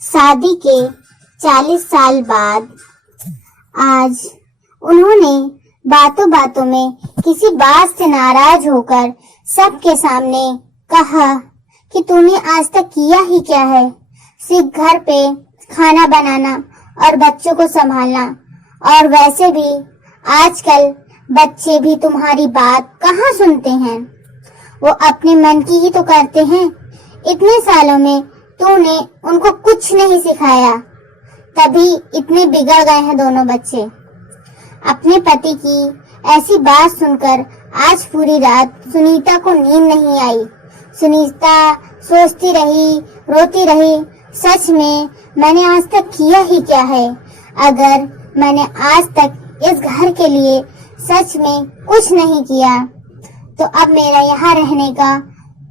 शादी के 40 साल बाद आज उन्होंने बातों बातों में किसी बात से नाराज होकर सबके सामने कहा कि तूने आज तक किया ही क्या है। सिर्फ घर पे खाना बनाना और बच्चों को संभालना, और वैसे भी आजकल बच्चे भी तुम्हारी बात कहाँ सुनते हैं, वो अपने मन की ही तो करते हैं। इतने सालों में तूने उनको कुछ नहीं सिखाया, तभी इतने बिगड़ गए हैं दोनों बच्चे। अपने पति की ऐसी बात सुनकर आज पूरी रात सुनीता को नींद नहीं आई। सुनीता सोचती रही, रोती रही, सच में मैंने आज तक किया ही क्या है। अगर मैंने आज तक इस घर के लिए सच में कुछ नहीं किया तो अब मेरा यहाँ रहने का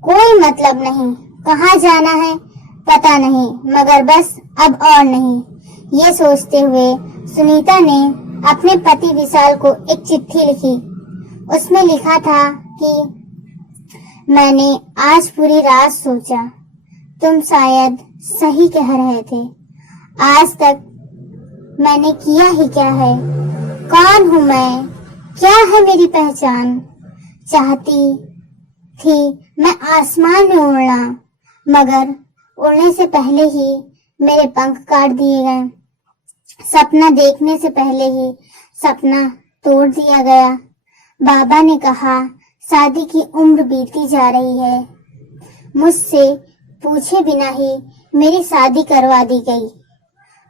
कोई मतलब नहीं। कहाँ जाना है पता नहीं, मगर बस अब और नहीं। ये सोचते हुए सुनीता ने अपने पति विशाल को एक चिट्ठी लिखी। उसमें लिखा था कि मैंने आज पूरी रात सोचा, तुम शायद सही कह रहे थे। आज तक मैंने किया ही क्या है। कौन हूँ मैं, क्या है मेरी पहचान। चाहती थी मैं आसमान में उड़ना, मगर उड़ने से पहले ही मेरे पंख काट दिए गए। सपना देखने से पहले ही सपना तोड़ दिया गया। बाबा ने कहा शादी की उम्र बीती जा रही है। मुझसे पूछे बिना ही मेरी शादी करवा दी गई।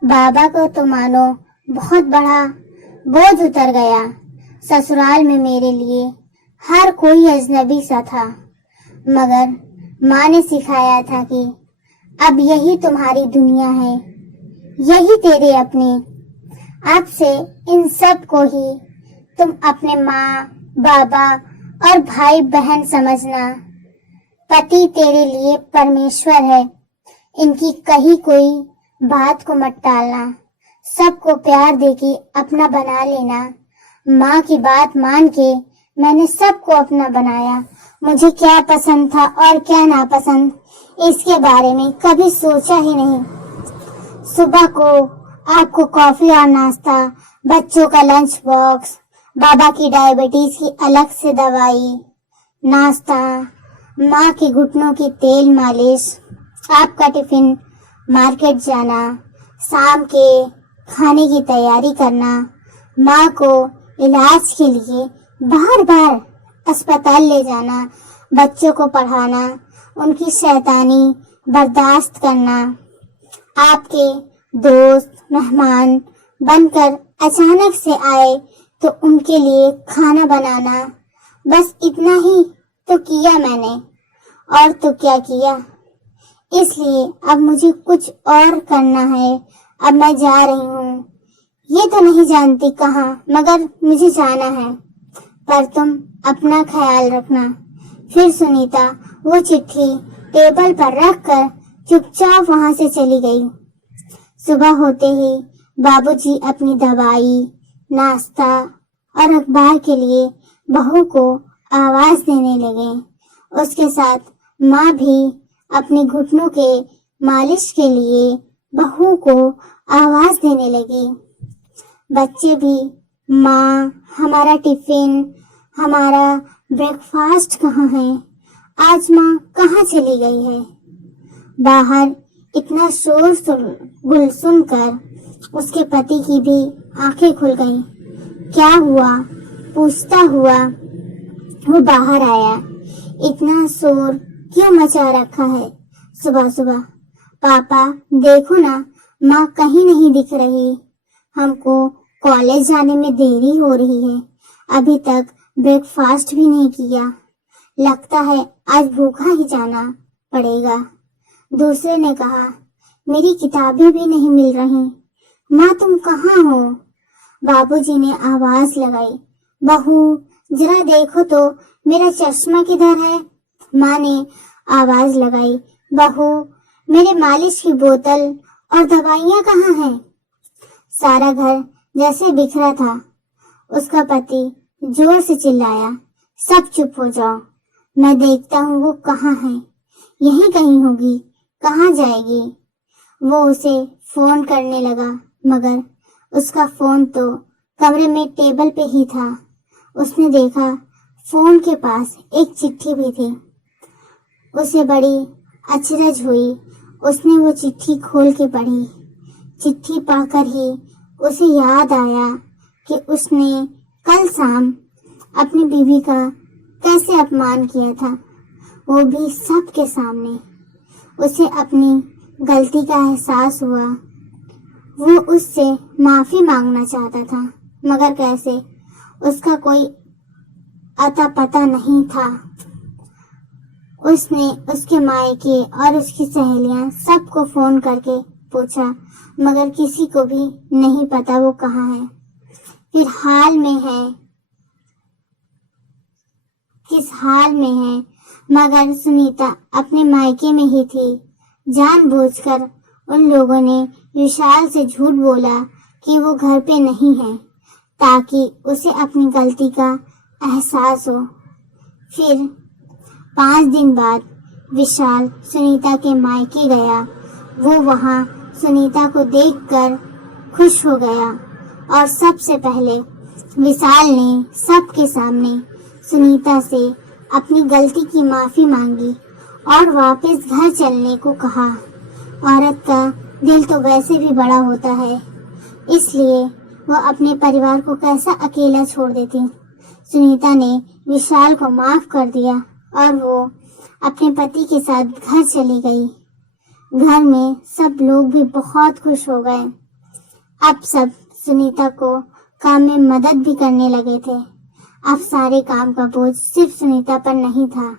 बाबा को तो मानो बहुत बड़ा बोझ उतर गया। ससुराल में मेरे लिए हर कोई अजनबी सा था, मगर माँ ने सिखाया था कि अब यही तुम्हारी दुनिया है, यही तेरे अपने। अब से इन सब को ही तुम अपने माँ, बाबा और भाई बहन समझना। पति तेरे लिए परमेश्वर है, इनकी कही कोई बात को मत टालना। सबको प्यार देके अपना बना लेना। माँ की बात मान के मैंने सबको अपना बनाया। मुझे क्या पसंद था और क्या नापसंद, इसके बारे में कभी सोचा ही नहीं। सुबह को आपको कॉफी और नाश्ता, बच्चों का लंच बॉक्स, बाबा की डायबिटीज की अलग से दवाई, नाश्ता, माँ के घुटनों की तेल मालिश, आपका टिफिन, मार्केट जाना, शाम के खाने की तैयारी करना, माँ को इलाज के लिए बार बार अस्पताल ले जाना, बच्चों को पढ़ाना, उनकी शैतानी बर्दाश्त करना, आपके दोस्त मेहमान बनकर अचानक से आए तो उनके लिए खाना बनाना। बस इतना ही तो किया मैंने, और तो क्या किया। इसलिए अब मुझे कुछ और करना है। अब मैं जा रही हूँ, ये तो नहीं जानती कहाँ, मगर मुझे जाना है। पर तुम अपना ख्याल रखना। फिर सुनीता वो चिट्ठी टेबल पर रखकर चुपचाप वहां से चली गई। सुबह होते ही बाबूजी अपनी दवाई, नाश्ता और अखबार के लिए बहू को आवाज देने लगे। उसके साथ माँ भी अपने घुटनों के मालिश के लिए बहू को आवाज देने लगी। बच्चे भी, माँ हमारा टिफिन, हमारा ब्रेकफास्ट कहाँ है, आज माँ कहाँ चली गई है। बाहर इतना शोर गुल सुनकर उसके पति की भी आंखें खुल गईं। क्या हुआ पूछता हुआ वो बाहर आया। इतना शोर क्यों मचा रखा है सुबह सुबह। पापा देखो ना, माँ कहीं नहीं दिख रही। हमको कॉलेज जाने में देरी हो रही है, अभी तक ब्रेकफास्ट भी नहीं किया। लगता है आज भूखा ही जाना पड़ेगा। दूसरे ने कहा, मेरी किताबें भी नहीं मिल रही, माँ तुम कहाँ हो। बाबूजी ने आवाज लगाई, बहू जरा देखो तो मेरा चश्मा किधर है। माँ ने आवाज लगाई, बहू मेरे मालिश की बोतल और दवाइयाँ कहाँ हैं। सारा घर जैसे बिखरा था। उसका पति जोर से चिल्लाया, सब चुप हो जाओ, मैं देखता हूँ वो कहाँ है। यहीं कहीं होगी, कहाँ जाएगी। वो उसे फोन करने लगा, मगर उसका फोन तो कमरे में टेबल पे ही था। उसने देखा फोन के पास एक चिट्ठी भी थी। उसे बड़ी अचरज हुई। उसने वो चिट्ठी खोल के पढ़ी। चिट्ठी पढ़कर ही उसे याद आया कि उसने कल शाम अपनी बीवी का कैसे अपमान किया था, वो भी सबके सामने। उसे अपनी गलती का एहसास हुआ। वो उससे माफी मांगना चाहता था, मगर कैसे? उसका कोई अता पता नहीं था। उसने उसके मायके और उसकी सहेलियां सबको फोन करके पूछा, मगर किसी को भी नहीं पता वो कहाँ है, किस हाल में है। मगर सुनीता अपने मायके में ही थी। जानबूझकर उन लोगों ने विशाल से झूठ बोला कि वो घर पे नहीं है, ताकि उसे अपनी गलती का एहसास हो। फिर 5 दिन बाद विशाल सुनीता के मायके गया। वो वहां सुनीता को देखकर खुश हो गया और सबसे पहले विशाल ने सबके सामने सुनीता से अपनी गलती की माफी मांगी और वापस घर चलने को कहा। औरत का दिल तो वैसे भी बड़ा होता है, इसलिए वो अपने परिवार को कैसा अकेला छोड़ देती। सुनीता ने विशाल को माफ कर दिया और वो अपने पति के साथ घर चली गई। घर में सब लोग भी बहुत खुश हो गए। अब सब सुनीता को काम में मदद भी करने लगे थे। अब सारे काम का बोझ सिर्फ सुनीता पर नहीं था,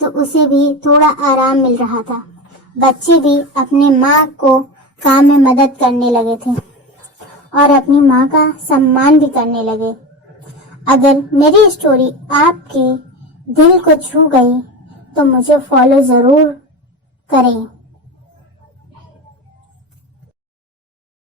तो उसे भी थोड़ा आराम मिल रहा था। बच्चे भी अपने माँ को काम में मदद करने लगे थे और अपनी माँ का सम्मान भी करने लगे। अगर मेरी स्टोरी आपके दिल को छू गई तो मुझे फॉलो जरूर करें।